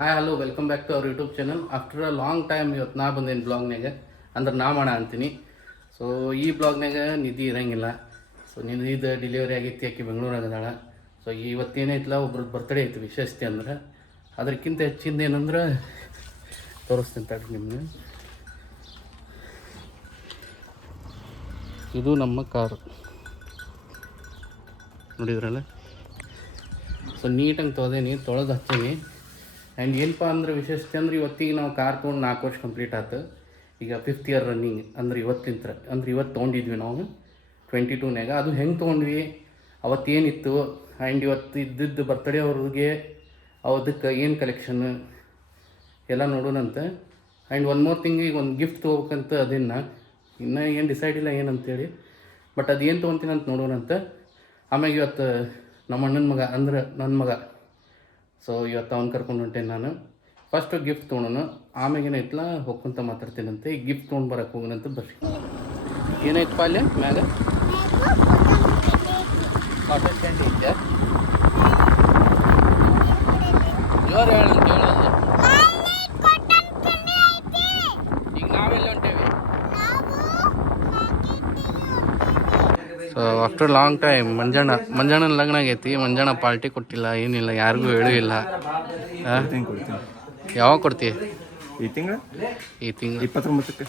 Hi hello welcome back to our YouTube channel. After a long time ಇವತ್ತು ನಾ ಬಂದೇನು ಬ್ಲಾಗ್ನಾಗ ಅಂದ್ರೆ ನಾ ಮಾಡ ಅಂತೀನಿ. ಸೊ ಈ ಬ್ಲಾಗ್ನಾಗ ನಿಧಿ ಇರೋಂಗಿಲ್ಲ. ಸೊ ನಿಧಿದು ಡೆಲಿವರಿ ಆಗೈತಿ, ಆಕೆ ಬೆಂಗಳೂರಾಗ ಅದಾಳ. ಸೊ ಇವತ್ತೇನೈತಿಲ್ಲ ಒಬ್ರದ್ದು ಬರ್ತಡೇ ಐತಿ, ವಿಶೇಷತೆ ಅಂದ್ರೆ. ಅದಕ್ಕಿಂತ ಹೆಚ್ಚಿಂದ ಏನಂದ್ರೆ ತೋರಿಸ್ತೀನಿ ತಡ್ರಿ ನಿಮ್ಮನ್ನ. ಇದು ನಮ್ಮ ಕಾರು ನೋಡಿದ್ರಲ್ಲ. ಸೊ ನೀಟಾಗಿ ತೊಳೆದೇನಿ, ತೊಳೆದು ಹಚ್ಚೀನಿ. ಆ್ಯಂಡ್ ಏನಪ್ಪ ಅಂದ್ರೆ ವಿಶೇಷತೆ ಅಂದ್ರೆ ಇವತ್ತಿಗೆ ನಾವು ಕಾರ್ ತೊಗೊಂಡು 4 ವರ್ಷ ಕಂಪ್ಲೀಟ್ ಆಯ್ತು. ಈಗ 5th ಇಯರ್ ರನ್ನಿಂಗ್ ಅಂದ್ರೆ ಇವತ್ತು ತೊಗೊಂಡಿದ್ವಿ ನಾವು 22ನ್ಯಾಗ. ಅದು ಹೆಂಗೆ ತೊಗೊಂಡ್ವಿ, ಅವತ್ತೇನಿತ್ತು, ಆ್ಯಂಡ್ ಇವತ್ತು ಇದ್ದಿದ್ದು ಬರ್ತಡೇ ಅವ್ರಿಗೆ ಅದಕ್ಕೆ ಏನು ಕಲೆಕ್ಷನ್ ಎಲ್ಲ ನೋಡೋಣಂತೆ. ಆ್ಯಂಡ್ ಒನ್ ಮೋರ್ ಥಿಂಗ್, ಈಗ ಒಂದು ಗಿಫ್ಟ್ ತೊಗೋಬೇಕಂತ ಅದನ್ನು ಇನ್ನೂ ಏನು ಡಿಸೈಡ್ ಇಲ್ಲ ಏನಂತೇಳಿ. ಬಟ್ ಅದು ಏನು ತೊಗೊತೀನಿ ಅಂತ ನೋಡೋಣಂತೆ. ಆಮ್ಯಾಗ ಇವತ್ತು ನಮ್ಮ ಅಣ್ಣನ ಮಗ ಅಂದ್ರೆ ನನ್ನ ಮಗ, ಸೊ ಇವತ್ತು ಅವ್ನು ಕರ್ಕೊಂಡು ಹೊಂಟೇನೆ ನಾನು. ಫಸ್ಟು ಗಿಫ್ಟ್ ತೊಗೊಳೋಣ, ಆಮ್ಯಾಗ ಏನೈತಲ್ಲ ಹೋಗ್ಕೊಂತ ಮಾತಾಡ್ತೀನಂತೆ. ಈಗ ಗಿಫ್ಟ್ ತೊಗೊಂಡು ಬರೋಕೆ ಹೋಗೋಣಂತ ಬರ್ರಿ. ಏನೈತಪ್ಪ ಅಲ್ಲಿ ಮ್ಯಾಗ ಕಾಟನ್ ಕ್ಯಾಂಡಿ ಐತೆ. ಜೋರು ಹೇಳಂತ ಹೇಳೋದು. ಈಗ ನಾವೆಲ್ಲ ಹೊಂಟೇವಿ. ಸೊ ಆಫ್ಟರ್ ಲಾಂಗ್ ಟೈಮ್ ಮಂಜಣ್ಣನ ಲಗ್ನ ಆಗೈತಿ. ಮಂಜಣ್ಣ ಪಾರ್ಟಿ ಕೊಟ್ಟಿಲ್ಲ, ಏನಿಲ್ಲ, ಯಾರಿಗೂ ಹೇಳೂ. ಯಾವಾಗ ಕೊಡ್ತೀವಿ? ಈ ತಿಂಗಳು 29ಕ್ಕೆ.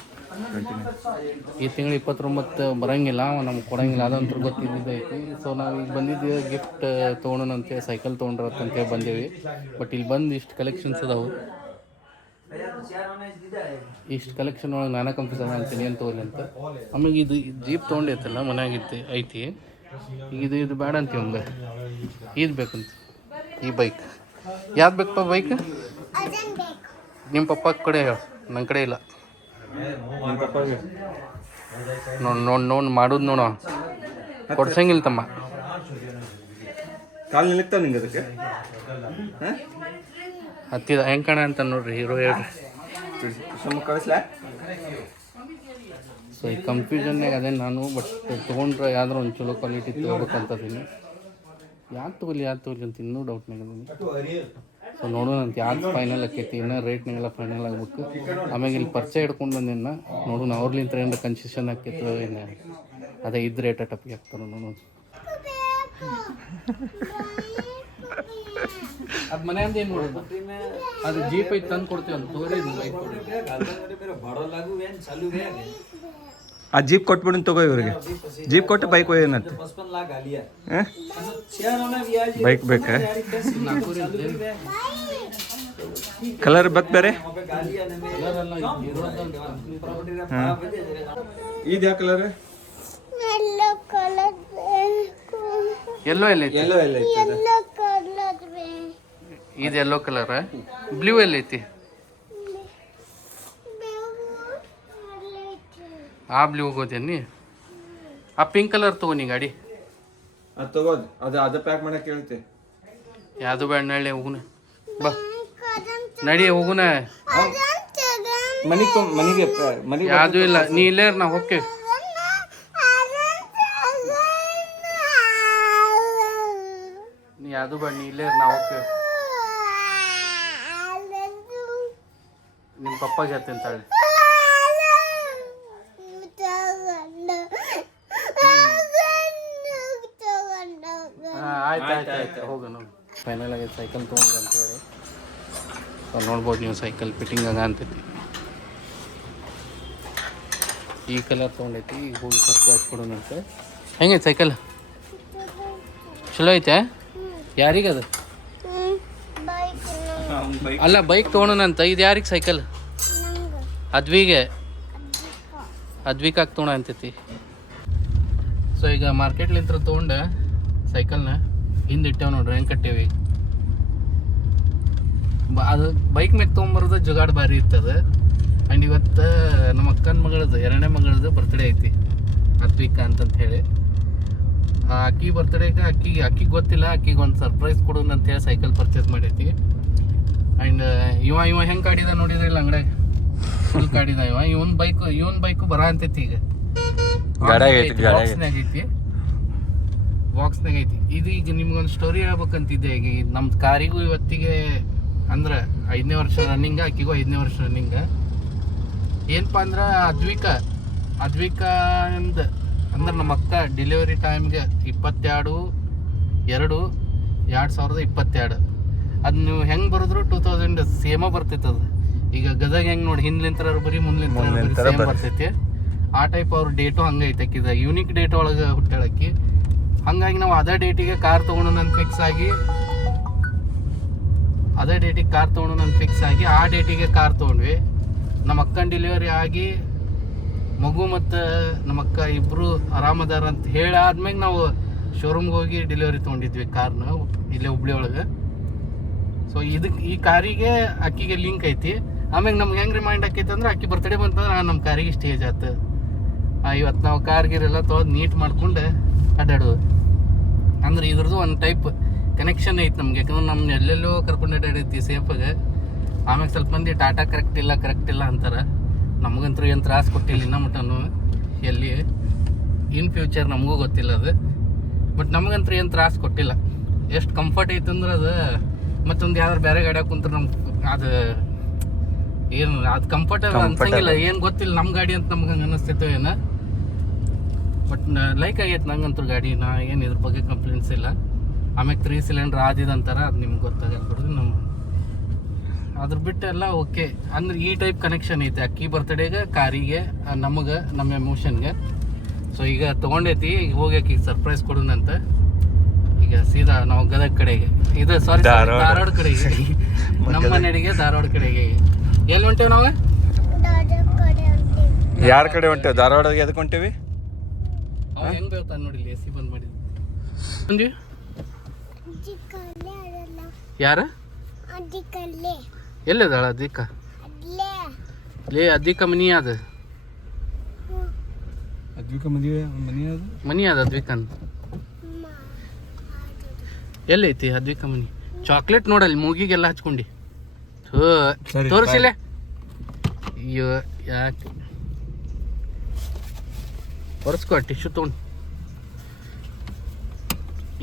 ಈ ತಿಂಗಳು 29 ಬರೋಂಗಿಲ್ಲ, ನಮ್ಗೆ ಕೊಡೋಂಗಿಲ್ಲ, ಅದಂತೂ ಗೊತ್ತಿದ್ದೈತಿ. ಸೊ ನಾವು ಈಗ ಬಂದಿದ್ದೀವಿ ಗಿಫ್ಟ್ ತೊಗೊಳೋಣಂತೆ, ಸೈಕಲ್ ತೊಗೊಂಡ್ರಂತೆ ಬಂದೀವಿ. ಬಟ್ ಇಲ್ಲಿ ಬಂದು ಇಷ್ಟು ಕಲೆಕ್ಷನ್ಸ್ ಅದಾವು. ಇಷ್ಟು ಕಲೆಕ್ಷನ್ ಒಳಗೆ ನಾನಾ ಕನ್ಫ್ಯೂಸ್ ಅಂತೀನಿ ಏನು ತೊಗೊಲಿ ಅಂತ. ಆಮೇಲೆ ಇದು ಜೀಪ್ ತೊಗೊಂಡೈತಲ್ಲ ಮನೆಯಾಗಿತ್ತು ಐತಿ. ಈಗ ಇದು ಬೇಡ ಅಂತೀವಿ, ಒಮ್ಮೆ ಇದು ಬೇಕಂತ. ಈ ಬೈಕ್ ಯಾವ್ದು ಬೇಕಪ್ಪ? ಬೈಕ್ ನಿಮ್ಮ ಪಪ್ಪ ಕಡೆ ಹೇಳು, ನನ್ನ ಕಡೆ ಇಲ್ಲ. ನೋಡು ಮಾಡೋದು ನೋಡು, ಕೊಡ್ಸಂಗಿಲ್ಲ ತಮ್ಮ. ಕಾಲು ನಿಲ್ತಾವ ನಿಂಗೆ ಅದಕ್ಕೆ ಹತ್ತಿದ ಹೆಂಗೆ ಕಾಣ ಅಂತ ನೋಡ್ರಿ ಹೀರೋ ಹೇಳ್ರಿ. ಕಳಿಸ್ಲಾ? ಸೊ ಈ ಕನ್ಫ್ಯೂಷನ್ನಾಗ ಅದೇ ನಾನು. ಬಟ್ ತೊಗೊಂಡ್ರೆ ಯಾವ್ದಾರು ಒಂದು ಚಲೋ ಕ್ವಾಲಿಟಿ ತೊಗೋಬೇಕಂತದೀನಿ. ಯಾವ್ದು ತೊಗೊಲಿ ಅಂತ ಇನ್ನೂ ಡೌಟ್ನಾಗ ಅದೀನಿ. ಸೊ ನೋಡೋಣ ಅಂತ ಯಾವ್ದು ಫೈನಲ್ ಆಕೈತಿ. ಇನ್ನೂ ರೇಟ್ನಾಗೆಲ್ಲ ಫೈನಲ್ ಆಗ್ಬೇಕು. ಆಮ್ಯಾಗ ಇಲ್ಲಿ ಪರಿಚಯ ಹಿಡ್ಕೊಂಡು ಬಂದಿನ ನೋಡೋಣ, ಅವ್ರಲಿಂತ ಏನು ಕನ್ಸೆಷನ್ ಆಕೈತೋ ಏನು, ಅದೇ ಇದ್ದು ರೇಟ ಟಪ್ಪಿಗೆ ಹಾಕ್ತಾರೋ ನೋಡೋಣ. ಅದು ಮನೆಯಿಂದ ಏನು ಮಾಡೋದು, ಅದು ಜೀಪ್ ಐತೆ ತಂದು ಕೊಡ್ತೀವಿ ಅಂತ ತೋರಿ. ಆ ಜೀಪ್ ಕೊಟ್ಬಿಡು ತಗೋ ಇವ್ರಿಗೆ. ಜೀಪ್ ಕೊಟ್ಟು ಬೈಕ್ ಏನಂತ ಬೈಕ್ ಬೇಕಾ? ಕಲರ್ ಬತ್ ಬೇರೆ ಇದು ಯಾವ ಕಲರ್? ಎಲ್ಲೋ ಎಲ್ಲೈತಿ, ಇದು ಎಲ್ಲೋ ಕಲರ್. ಬ್ಲೂ ಎಲ್ಲೈತಿ? ಆ ಬ್ಲೂ ಹೋಗೋದೇನಿ. ಆ ಪಿಂಕ್ ಕಲರ್ ತಗೋನಿ ಗಾಡಿ. ಅದು ತಗೋದು, ಅದು ಪ್ಯಾಕ್ ಮಾಡಕ್ಕೆ ಹೇಳ್ತೆ. ಯಾವುದು ಬೇಡ, ನಳ್ಳಿ ಹೋಗುನ ಬಾ, ನಡಿ ಹೋಗುನ. ಮನೆಗೆ ಯಾವುದು ಇಲ್ಲ, ನೀ ಇಲ್ಲೇ ನಾ ಹೋಗ್ತೇವೆ. ನೀ ಯಾವುದು ಬೇಡ, ನೀ ಇಲ್ಲೇ ನಾ ಹೋಗ್ತೇವೆ. ನಿಮ್ಮ ಪಪ್ಪಾಗೆ ಹೇಳ್ತೇನೆ ತಾಳಿ. ಆಯ್ತು ಹೋಗೋಣ. ಫೈನಲ್ ಆಗಿ ಸೈಕಲ್ ತೊಗೊಂಡು ಅಂತೇಳಿ ನೋಡ್ಬೋದು ನೀವು. ಸೈಕಲ್ ಫಿಟ್ಟಿಂಗ್ ಆಗ ಅಂತೈತಿ. ಈ ಕಲರ್ ತೊಗೊಂಡೈತಿ. ಈಗ ಹೋಗಿ ಸರ್ಪ್ರೈಸ್ ಕೊಡೋಣಂತೆ. ಹೆಂಗೈತೆ ಸೈಕಲ್? ಚಲೋ ಐತೆ? ಯಾರಿಗದು? ಅಲ್ಲ, ಬೈಕ್ ತೊಗೊಳೋಣಂತ. ಇದು ಯಾರಿಗೆ ಸೈಕಲ್? ಅದ್ವಿಕಾಗಿ ತೊಗೊಳ ಅಂತೈತಿ. ಸೊ ಈಗ ಮಾರ್ಕೆಟ್ಲಿಂತ್ರ ತೊಗೊಂಡೆ ಸೈಕಲ್ನ, ಹಿಂದೆ ಇಟ್ಟೇವೆ ನೋಡ್ರಿ, ಹೆಂಗೆ ಕಟ್ಟೇವಿ. ಅದು ಬೈಕ್ ಮೇಲೆ ತೊಗೊಂಬರೋದು ಜುಗಾಡ್ ಭಾರಿ ಇರ್ತದೆ. ಆ್ಯಂಡ್ ಇವತ್ತು ನಮ್ಮ ಅಕ್ಕನ ಮಗಳದ್ದು 2ನೇ ಮಗಳದ್ದು ಬರ್ತ್ಡೇ ಐತಿ, ಅದ್ವಿಕಾ ಅಂತಂತ ಹೇಳಿ. ಅಕ್ಕಿ ಬರ್ತ್ಡೇಗೆ ಅಕ್ಕಿಗೆ ಗೊತ್ತಿಲ್ಲ, ಅಕ್ಕಿಗೆ ಒಂದು ಸರ್ಪ್ರೈಸ್ ಕೊಡೋಣ ಅಂತೇಳಿ ಸೈಕಲ್ ಪರ್ಚೇಸ್ ಮಾಡೈತಿ. ಆ್ಯಂಡ್ ಇವ ಹೆಂಗೆ ಕಾಡಿದ ನೋಡಿದ್ರಿಲ್ಲ ಅಂಗಡಿಯಾಗ, ಫುಲ್ ಕಾಡಿದ. ಇವನ್ ಬೈಕು ಬರ ಅಂತೈತಿ. ಈಗ ಬಾಕ್ಸ್ನಾಗ ಐತಿ. ಇದು ಈಗ ನಿಮ್ಗೊಂದು ಸ್ಟೋರಿ ಹೇಳ್ಬೇಕಂತಿದ್ದೆ. ಈಗ ನಮ್ಮ ಕಾರಿಗೂ ಇವತ್ತಿಗೆ ಅಂದ್ರೆ 5ನೇ ವರ್ಷ ರನ್ನಿಂಗ್, ಆಕಿಗೂ 5ನೇ ವರ್ಷ ರನ್ನಿಂಗ್. ಏನಪ್ಪ ಅಂದ್ರೆ ಅದ್ವಿಕಾ ಅಂದ್ರೆ ನಮ್ಮ ಅಕ್ಕ ಡೆಲಿವರಿ ಟೈಮ್ಗೆ 22/2/2022. ಅದು ನೀವು ಹೆಂಗೆ ಬರೆದ್ರು 2000 ಸೇಮ ಬರ್ತೈತೆ ಅದು. ಈಗ ಗದಗ ಹೆಂಗೆ ನೋಡಿ, ಹಿಂದ್ಲಿಂತರ ಬರೀ ಮುಂದ್ಲಿಂತರ ಸೇಮ್ ಬರ್ತೈತಿ. ಆ ಟೈಪ್ ಅವ್ರ ಡೇಟು ಹಂಗೈತೆ. ಆಕಿದ ಯೂನಿಕ್ ಡೇಟ್ ಒಳಗೆ ಹುಟ್ಟಾಳಕ್ಕಿ. ಹಂಗಾಗಿ ನಾವು ಅದೇ ಡೇಟಿಗೆ ಕಾರ್ ತೊಗೊಂಡು ಫಿಕ್ಸ್ ಆಗಿ ಆ ಡೇಟಿಗೆ ಕಾರ್ ತೊಗೊಂಡ್ವಿ. ನಮ್ಮ ಅಕ್ಕನ ಡೆಲಿವರಿ ಆಗಿ ಮಗು ಮತ್ತು ನಮ್ಮ ಅಕ್ಕ ಇಬ್ಬರು ಆರಾಮದಾರ ಅಂತ ಹೇಳಾದ್ಮೇಲೆ ನಾವು ಶೋರೂಮ್ಗೆ ಹೋಗಿ ಡೆಲಿವರಿ ತೊಗೊಂಡಿದ್ವಿ ಕಾರ್ನ, ಇಲ್ಲೇ ಹುಬ್ಳಿ ಒಳಗೆ. ಸೊ ಈ ಕಾರಿಗೆ ಅಕ್ಕಿಗೆ ಲಿಂಕ್ ಐತಿ. ಆಮ್ಯಾಗ ನಮ್ಗೆ ಹೆಂಗೆ ರಿಮೈಂಡ್ ಆಕೈತೆ ಅಂದ್ರೆ ಅಕ್ಕಿ ಬರ್ತಡೇ ಬಂತಂದ್ರೆ ನಮ್ಮ ಕಾರಿಗೆ ಸ್ಟೇಜ್ ಆಯ್ತು. ಇವತ್ತು ನಾವು ಕಾರ್ಗಿರೆಲ್ಲ ತೊಳೆದು ನೀಟ್ ಮಾಡ್ಕೊಂಡು ಅಡ್ಡಾಡೋದು. ಅಂದ್ರೆ ಇದ್ರದ್ದು ಒಂದು ಟೈಪ್ ಕನೆಕ್ಷನ್ ಐತಿ ನಮ್ಗೆ. ಯಾಕಂದ್ರೆ ನಮ್ಮನ್ನ ಎಲ್ಲೆಲ್ಲೋ ಕರ್ಕೊಂಡು ಅಡ್ಡಾಡೈತಿ ಸೇಫಾಗೆ. ಆಮ್ಯಾಗ ಸ್ವಲ್ಪ ಮಂದಿ ಟಾಟಾ ಕರೆಕ್ಟ್ ಇಲ್ಲ ಅಂತಾರೆ. ನಮಗಂತೂ ಏನು ತ್ರಾಸು ಕೊಟ್ಟಿಲ್ಲ ಇನ್ನೂ ಮಟನು. ಎಲ್ಲಿ ಇನ್ ಫ್ಯೂಚರ್ ನಮಗೂ ಗೊತ್ತಿಲ್ಲ ಅದು. ಬಟ್ ನಮಗಂತೂ ಏನು ತ್ರಾಸು ಕೊಟ್ಟಿಲ್ಲ. ಎಷ್ಟು ಕಂಫರ್ಟ್ ಐತೆ ಅಂದ್ರೆ ಅದು ಮತ್ತೊಂದು ಯಾವ್ದಾರು ಬೇರೆ ಗಾಡಿಯಾಗ ಕುಂತ್ರೆ ನಮ್ಗೆ ಅದು ಕಂಫರ್ಟೇಬಲ್ ಅನ್ಸಂಗಿಲ್ಲ. ಏನು ಗೊತ್ತಿಲ್ಲ ನಮ್ಮ ಗಾಡಿ ಅಂತ ನಮ್ಗೆ ಹಂಗೆ ಅನ್ನಿಸ್ತೈತೋ ಏನೋ. ಬಟ್ ಲೈಕ್ ಆಗೈತೆ ನಂಗಂತೂ ಗಾಡಿ. ಏನು ಇದ್ರ ಬಗ್ಗೆ ಕಂಪ್ಲೇಂಟ್ಸ್ ಇಲ್ಲ. ಆಮ್ಯಾಗ 3 ಸಿಲಿಂಡರ್ ಆದಿದಂತಾರೆ, ಅದು ನಿಮ್ಗೆ ಗೊತ್ತಾಗಲ್ಬಿಡ್ದು. ಅದ್ರ ಬಿಟ್ಟು ಎಲ್ಲ ಓಕೆ. ಅಂದ್ರೆ ಈ ಟೈಪ್ ಕನೆಕ್ಷನ್ ಐತೆ ಅಕ್ಕಿ ಬರ್ತ್ಡೇಗೆ, ಕಾರಿಗೆ, ನಮಗೆ, ನಮ್ಮ ಎಮೋಷನ್ಗೆ. ಸೊ ಈಗ ತೊಗೊಂಡೈತಿ, ಈಗ ಹೋಗಿ ಆಕಿಗೆ ಸರ್ಪ್ರೈಸ್ ಕೊಡೋಣಂತ. ಈಗ ಸೀದಾ ನಾವು ಗದಗ ಕಡೆಗೆ, ಇದು ಸಾರಿ ಧಾರವಾಡ ಕಡೆಗೆ, ನಮ್ಮ ಮನೆಯಡಿಗೆ ಧಾರವಾಡ ಕಡೆಗೆ. ಎಲ್ಲಿ ಹೊಂಟೇವಿ ನಾವು? ಯಾರ ಕಡೆ ಹೊಂಟೇವಿ? ಧಾರವಾಡಗೆ ಎದಕ್ಕೆ ಹೊಂಟೇವಿ? ಅವ ಹೆಂಗ್ ಬೇವ್ತಾನ ನೋಡಿ, ಎ ಸಿ ಬಂದ್ ಮಾಡಿದ್ವಿ. ಬಂದ್ವಿ. ಯಾರ ಎಲ್ಲದಾಳ ಅದಿಕ್ಕ? ಅದಿಕ್ಕ ಮನಿ ಅದ, ಮನಿ ಅದ ಅದ್ವಿಕನ್. ಎಲ್ಲೈತಿ ಅದ್ವಿಕ ಮನಿ? ಚಾಕ್ಲೇಟ್ ನೋಡಲ್ಲಿ ಮೂಗಿಗೆಲ್ಲ ಹಚ್ಕೊಂಡಿ. ತೋರಿಸಿಲ್ಲ? ಅಯ್ಯೋ ಯಾಕೆ ಒರೆಸ್ಕೊ ಟಿಶ್ಯೂ ತೊಗೊಂಡು.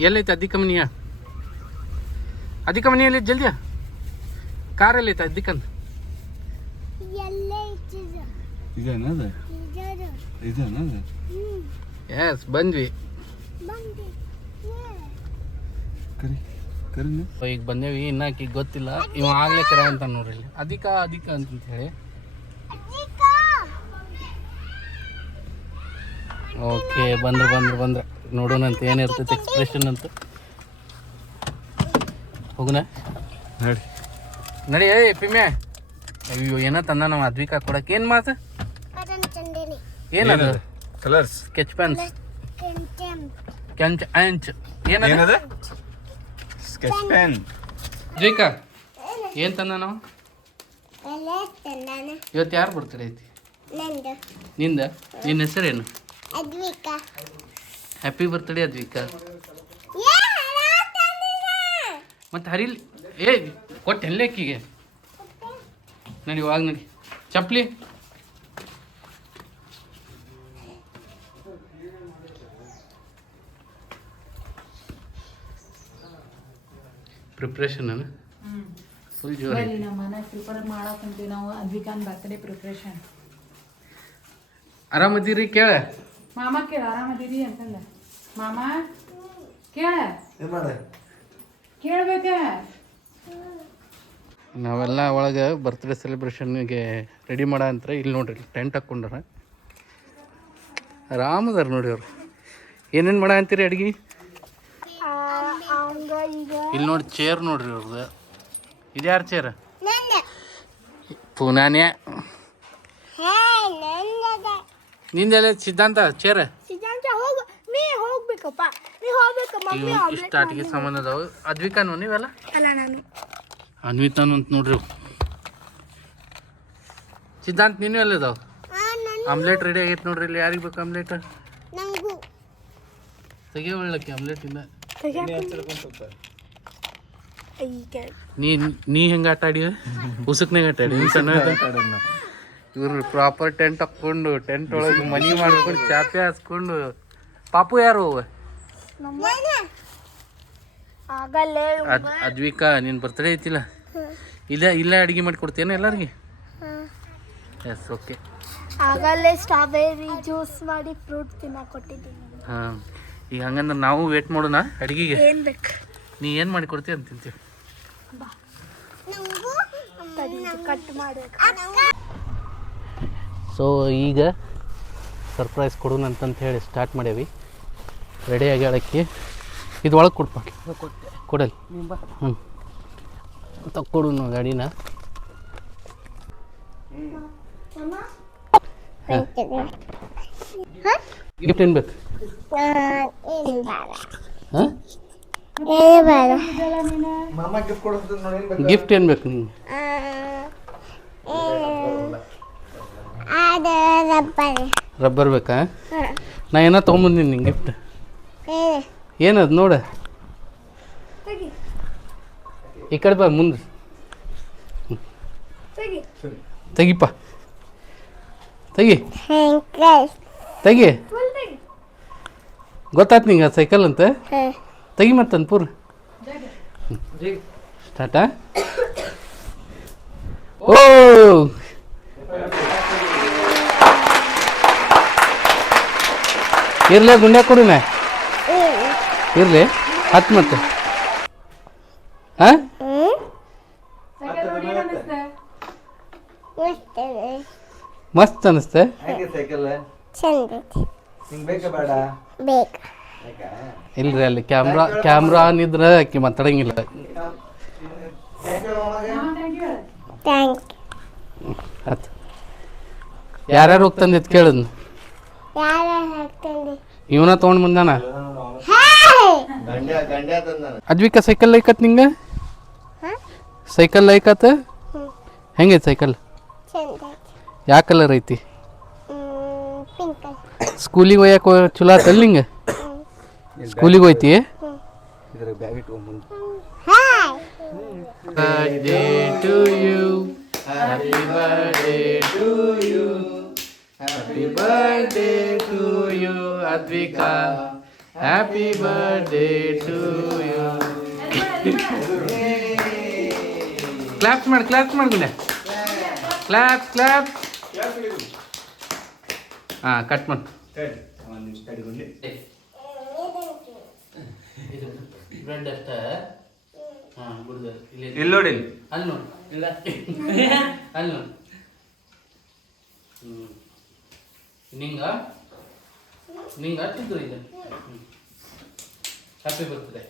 ಎಲ್ಲೈತೆ ಅದಿಕ ಮನಿಯ? ಅದಿಕ ಮನಿಯಲ್ಲಿ ಜಲ್ದಿಯ ಕಾರ್ ಎಲ್ಲೈತೆ ಅದಿಕಂತ? ಎಸ್ ಬಂದ್ವಿ. ಈಗ ಬಂದೇವಿ. ಇನ್ನಾಕಿ ಗೊತ್ತಿಲ್ಲ, ಇವ ಆಗ್ಲೇ ಕರೆ ಅಂತ ನೋಡ್ರಿ. ಅದಿಕ ಅಂತ ಹೇಳಿ. ಓಕೆ ಬಂದ್ರೆ ನೋಡೋಣಂತ ಏನಿರ್ತೈತೆ ಎಕ್ಸ್ಪ್ರೆಷನ್ ಅಂತ. ಹೋಗುನ ನಡಿ. ಪಿಮ್ಯಾ ಅಯ್ಯೋ ಏನ ತಂದ ನಾವು ಅದ್ವಿಕಾ ಕೊಡಕ್ಕೆ. ಏನು ಮಾತು? ಏನದು? ಕಲರ್ಸ್ ಸ್ಕೆಚ್ ಪೆನ್ಸ್ ಏನದ? Sketch pen. ಅದ್ವಿಕಾ ಏನು ತಂದ ನಾವು? ಇವತ್ತು ಯಾರು ಬರ್ತಡೇ ಐತಿ? ನಿಂದ? ನಿನ್ನ ಹೆಸರೇನು? Happy birthday Advika. ಮತ್ತೆ ಹರಿಲಿ ಕೊಟ್ಟು ಎಲ್ಲಕ್ಕಿಗೆ ನಡಿ ಇವಾಗ ನಡಿ. ಚಪ್ಪಲಿ ಪ್ರಿಪ್ರೇಷನ್ ಫುಲ್ ಜೋರು. ನಾವು ಅದ್ವಿಕಾನ್ ಬರ್ತ್ಡೇ ಪ್ರಿಪ್ರೇಷನ್. ಆರಾಮದಿರಿ? ಕೇಳ ಮಾಮ ಕೇಳ ಆರಾಮದಿರಿ ಅಂತಲ್ಲ. ಮಾಮ ಕೇಳ ಕೇಳ್ಬೇಕ. ನಾವೆಲ್ಲ ಒಳಗೆ ಬರ್ತ್ಡೇ ಸೆಲೆಬ್ರೇಷನ್ಗೆ ರೆಡಿ ಮಾಡ ಅಂತ ಇಲ್ಲಿ ನೋಡ್ರಿ ಟೆಂಟ್ ಹಾಕ್ಕೊಂಡ್ರ. ಆರಾಮದಾರ ನೋಡಿ ಅವ್ರು. ಏನೇನು ಮಾಡ ಅಂತೀರಿ ಅಡ್ಗೆ? ಇಲ್ಲಿ ನೋಡಿ ಚೇರ್ ನೋಡ್ರಿ ಅವ್ರದ್ದು. ಇದು ಯಾರು ಚೇರ್? ಪೂನಾನೇ. ನಿಂದೆಲ್ಲ ಸಿದ್ಧಾಂತ ಚೇರ್? ಇಷ್ಟ ಆಟಿಗೆ ಸಂಬಂಧ ಅದಾವ. ಅದ್ವಿಕಾನು ನೀವೆಲ್ಲ? ಅನ್ವಿತಾನು ಅಂತ ನೋಡ್ರಿ. ಸಿದ್ಧಾಂತ ನೀನು ಎಲ್ಲ ಅದಾವ? ಆಮ್ಲೆಟ್ ರೆಡಿ ಆಗೈತೆ ನೋಡ್ರಿ. ಇಲ್ಲಿ ಯಾರಿಗೆ ಬೇಕು ಆಮ್ಲೆಟ್? ತೆಗೆ ಒಳ್ಳಕ್ಕೆ ಆಮ್ಲೆಟ್ ಇಂದ. ನೀ ಹೆಂಗೆ ಆಟ ಆಡಿ? ಉಸುಕ್ನಾಗ ಆಟ ಆಡಿ ಸಣ್ಣ. ಇವ್ರು ಪ್ರಾಪರ್ ಟೆಂಟ್ ಹಾಕ್ಕೊಂಡು ಟೆಂಟ್ ಒಳಗೆ ಮನಿ ಮಾಡ್ಕೊಂಡು ಚಾಪೆ ಹಾಸ್ಕೊಂಡು. ಪಾಪು ಯಾರು? ಅದ್ವಿಕಾ ನಿನ್ ಬರ್ತ್ಡೇ ಐತಿಲ್ಲ, ಇಲ್ಲೇ ಅಡುಗೆ ಮಾಡಿ ಕೊಡ್ತೇನೆ ಎಲ್ಲರಿಗೆ. Yes, okay. ಆಗಲೇ ಸ್ಟ್ರಾಬೆರಿ ಜ್ಯೂಸ್ ಮಾಡಿ ಫ್ರೂಟ್ ತಿನ್ನಕ್ಕೆ ಕೊಟ್ಟಿದ್ದೀನಿ. ಹಾಂ, ಈಗ ಹಂಗಂದ್ರೆ ನಾವು ವೇಟ್ ಮಾಡೋಣ ಅಡುಗೆಗೆ. ಏನು ಬೇಕು? ನೀ ಏನು ಮಾಡಿ ಕೊಡ್ತೀಯ ಅಂತ ತಿಂತೀವಿ. ಕಟ್ ಮಾಡಬೇಕು. ಸೊ ಈಗ ಸರ್ಪ್ರೈಸ್ ಕೊಡೋಣ ಅಂತಂತ ಹೇಳಿ ಸ್ಟಾರ್ಟ್ ಮಾಡೇವಿ. ರೆಡಿ ಆಗ್ಯಾಳಕ್ಕೆ. ಇದು ಒಳಗೆ ಕೊಡ್ಪ, ಕೊಡಲಿ. ಹ್ಞೂ, ತಕ್ಕೊಡು ಗಾಡಿನ. ಗಿಫ್ಟ್ ಏನು ಬೇಕು? ಹಾಂ, ಗಿಫ್ಟ್ ಏನು ಬೇಕು ನಿಂಗೆ? ರಬ್ಬರ್ ಬೇಕಾ? ನಾ ಏನೋ ತೊಗೊಂಬಂದಿನಿ ನಿಂಗೆ ಗಿಫ್ಟ್. ಏನದು ನೋಡ, ಈ ಕಡೆ ಬಾ, ಮುಂದೆ ತೆಗಿಪ್ಪ, ತೆಗಿ ತೆಗಿ. ಗೊತ್ತಾಯ್ತು ನಿಂಗೆ ಸೈಕಲ್ ಅಂತ? ತೆಗಿ ಮತ್ತಂದು ಪೂರ ಸ್ಟಾರ್ಟಾ? ಓ, ಇರ್ಲಿ, ಗುಂಡ್ಯಾ ಕೊಡಿನ ಇರ್ಲಿ. ಹತ್ತು ಮತ್ತೆ. ಹಾಂ, ಮಸ್ತ್ ಅನ್ನಿಸ್ತೆ. ಇಲ್ರಿ, ಅಲ್ಲಿ ಕ್ಯಾಮ್ರಾ ನಿದ್ರೆ ಆಕಿ ಮಾತಾಡಂಗಿಲ್ಲ. ಆಯ್ತು. ಯಾರ್ಯಾರು ಹೋಗ್ತಂದಿತ್ತು ಕೇಳಿದ್ನು. ಇವನ ತೊಗೊಂಡು ಬಂದಾನ. ಅದ್ವಿಕ ಸೈಕಲ್ ಲೈಕತ್ ನಿಂಗೆ? ಸೈಕಲ್ ಲೈಕತ್? ಹೆಂಗೈತಿ ಸೈಕಲ್? ಯಾವ ಕಲರ್ ಐತಿ? ಸ್ಕೂಲಿಗೆ ಹೋಯಕ್ಕೆ ಚಲೋ ಆತಲ್ಲ ನಿಂಗೆ? ಸ್ಕೂಲಿಗೆ ಹೋಯ್ತಿ? Birthday to you, happy birthday to you, happy birthday to you Advika, happy birthday to you. Clap ಮಾಡಿ, ಕ್ಲಾಪ್ ಮಾಡ್ಬಿಡೆ. Clap clap. ಹಾಂ, ಕಟ್ ಮಾಡಿ. ಬ್ರೆಡ್ ಅಷ್ಟ. ಹಾಂ, ಬಿಡ್ದು ಇಲ್ಲಿ ನೋಡಿ, ಅಲ್ಲಿ ನೋಡಿ, ಇಲ್ಲ ಅಲ್ಲಿ ನೋಡಿ. ನಿಂಗೆ ಹಚ್ಚಿದ್ರು ಇದು. ಹ್ಯಾಪಿ ಬರ್ತದೆ.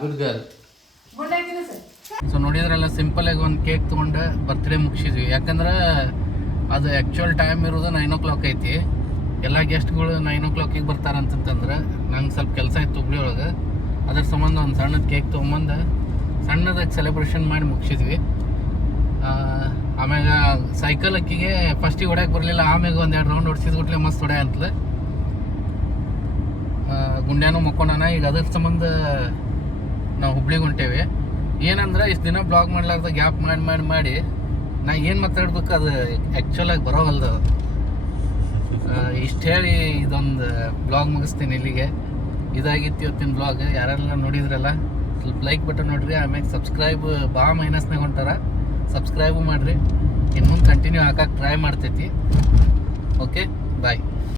Good girl. ಸೊ ನೋಡಿದ್ರಲ್ಲ, ಸಿಂಪಲಾಗಿ ಒಂದು ಕೇಕ್ ತೊಗೊಂಡು ಬರ್ತ್ಡೇ ಮುಗಿಸಿದ್ವಿ. ಯಾಕಂದ್ರೆ ಅದು ಆ್ಯಕ್ಚುಯಲ್ ಟೈಮ್ ಇರೋದು 9 o'clock ಐತಿ. ಎಲ್ಲ ಗೆಸ್ಟ್ಗಳು 9 o'clock ಬರ್ತಾರಂತಂದ್ರೆ ನಂಗೆ ಸ್ವಲ್ಪ ಕೆಲಸ ಇತ್ತು ಹುಬ್ಳಿ ಒಳಗೆ. ಅದ್ರ ಸಂಬಂಧ ಒಂದು ಸಣ್ಣದ ಕೇಕ್ ತೊಗೊಂಬಂದು ಸಣ್ಣದಾಗಿ ಸೆಲೆಬ್ರೇಷನ್ ಮಾಡಿ ಮುಗಿಸಿದ್ವಿ. ಆಮ್ಯಾಗ ಸೈಕಲ್ ಅಕ್ಕಿಗೆ ಫಸ್ಟಿಗೆ ಹೊಡ್ಯಕ್ಕೆ ಬರಲಿಲ್ಲ. ಆಮ್ಯಾಗ ಒಂದೆರಡು ರೌಂಡ್ ಹೊಡ್ಸಿದ್ಬಿಟ್ಲೆ ಮಸ್ತ್ ಹೊಡ್ಯ ಅಂತಲ. ಗುಂಡ್ಯಾನು ಮಕ್ಕೊಂಡಾನ. ಈಗ ಅದ್ರ ಸಂಬಂಧ ನಾವು ಹುಬ್ಳಿಗೆ ಹೊಂಟೇವಿ. ಏನಂದ್ರೆ ಇಷ್ಟು ದಿನ ಬ್ಲಾಗ್ ಮಾಡ್ಲಾರ್ದ ಗ್ಯಾಪ್ ಮಾಡಿ ನಾ ಏನು ಮಾತಾಡ್ಬೇಕು ಅದು ಆ್ಯಕ್ಚುಲಾಗಿ ಬರೋವಲ್ದು. ಇಷ್ಟು ಹೇಳಿ ಇದೊಂದು ಬ್ಲಾಗ್ ಮುಗಿಸ್ತೀನಿ ಇಲ್ಲಿಗೆ. ಇದಾಗಿತ್ತು ಇವತ್ತಿನ ಬ್ಲಾಗ್. ಯಾರೆಲ್ಲ ನೋಡಿದ್ರಲ್ಲ ಸ್ವಲ್ಪ ಲೈಕ್ ಬಟನ್ ನೋಡ್ರಿ. ಆಮ್ಯಾಗ ಸಬ್ಸ್ಕ್ರೈಬ್ ಮೈನಸ್ನಾಗ ಹೊಂಟಾರ, ಸಬ್ಸ್ಕ್ರೈಬು ಮಾಡಿರಿ. ಇನ್ನು ಮುಂದೆ ಕಂಟಿನ್ಯೂ ಹಾಕಕ್ಕೆ ಟ್ರೈ ಮಾಡ್ತೈತಿ. ಓಕೆ, ಬಾಯ್.